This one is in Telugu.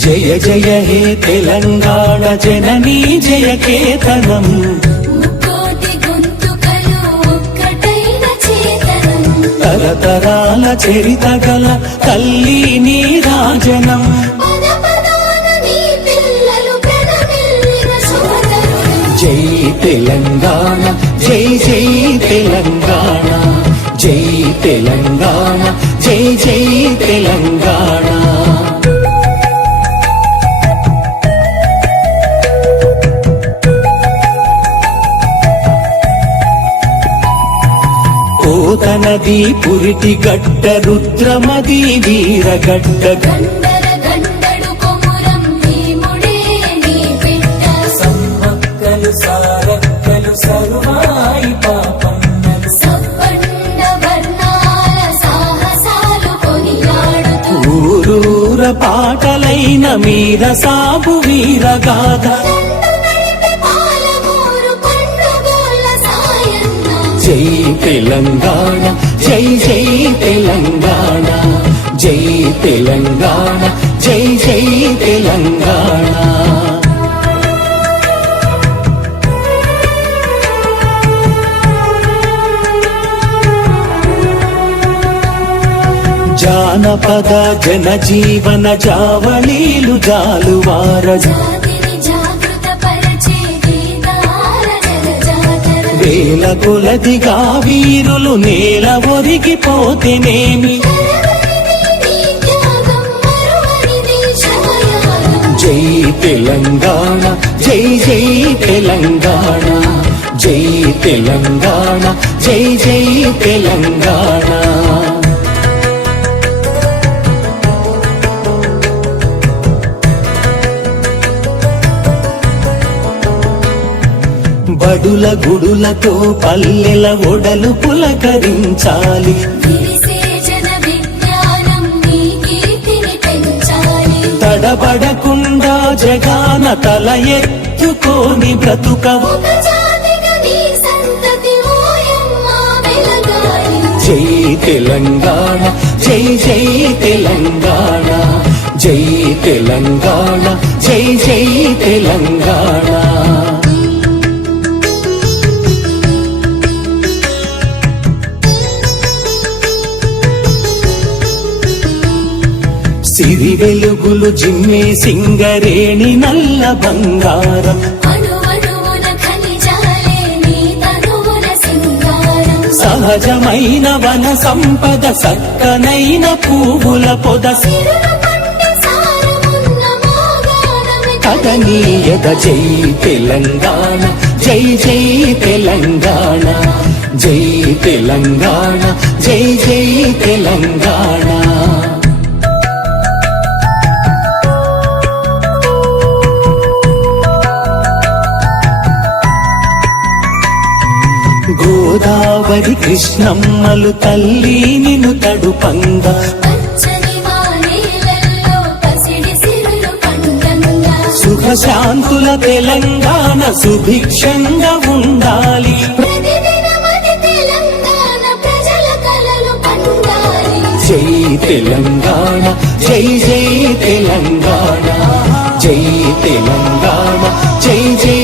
జయ జయ హే తెలంగాణ జననీ జయ కేతనం ముక్కోటి గొంతుకలు ఒక్కటైన చేతనం తరతరాల చరిత గల తల్లి నీ రాజనం పద పదాన నీ పిల్లలు ప్రణమిల్లిన శుభతరుణం జై తెలంగాణ జై జై తెలంగాణ జై తెలంగాణ జై జై తెలంగాణ పోతనది పురిటి గడ్డ రుద్రమది వీరగడ్డ గండర గండడు కొమురం భీముడే నీ బిడ్డ సమ్మక్కలు సారక్కలు సరువాయి పాపన్నలు సబ్బండ వర్ణాల సాహసాలు కొనియాడుతూ ఊరూర పాటలైన మీర సాబు వీరగాథ దండు నడిపే పాలమూరు పండుగల సాయన్న జై తెలంగాణ జై జై తెలంగాణ జై తెలంగాణ జై జై తెలంగాణ జానపద జనజీవన జావళీలు జాలువార జాతిని జాగృత పరిచే గీతాల జలజాతర వేల కొలదిగా వీరులు నేల ఒరిగిపోతేనేమి నీ త్యాగం మరువనిది శమయాగం జై తెలంగాణ జై జై తెలంగాణ జై తెలంగాణ జై జై తెలంగాణ బడుల గుడులతో పల్లెల ఒడలు పులకరించాలి విరిసే జన విజ్ఞానం నీ కీర్తిని పెంచాలి తడబడకుండా జగాన తల ఎత్తుకోని బ్రతుకవు ఒక జాతిగా నీ సంతతి ఓయమ్మ వెలగాలి జై తెలంగాణ జై జై తెలంగాణ జై తెలంగాణ జై జై తెలంగాణ సిరి వెలుగులు జిమ్మే సింగరేణి నల్ల బంగారం అణువణువున ఖనిజాలే నీ తనువున సింగారం సహజమైన వన సంపద సక్కనైన పువ్వుల పొద సిరులు పంట సారమున్న మోగానమే కదనీయద జై తెలంగాణ జై జై తెలంగాణ జై తెలంగాణ జై జై తెలంగాణ గోదావరి కృష్ణమ్మలు తల్లి నిన్ను తడుపంగా పచ్చని మానేలల్లో పసిడి సిరులు పండంగా సుఖశాంతుల తెలంగాణ సుభిక్షంగా ఉండాలి ప్రతిదినమది తెలంగాణ ప్రజల కలలు పండాలి జై తెలంగాణ జై జై తెలంగాణ జై తెలంగాణ జై జై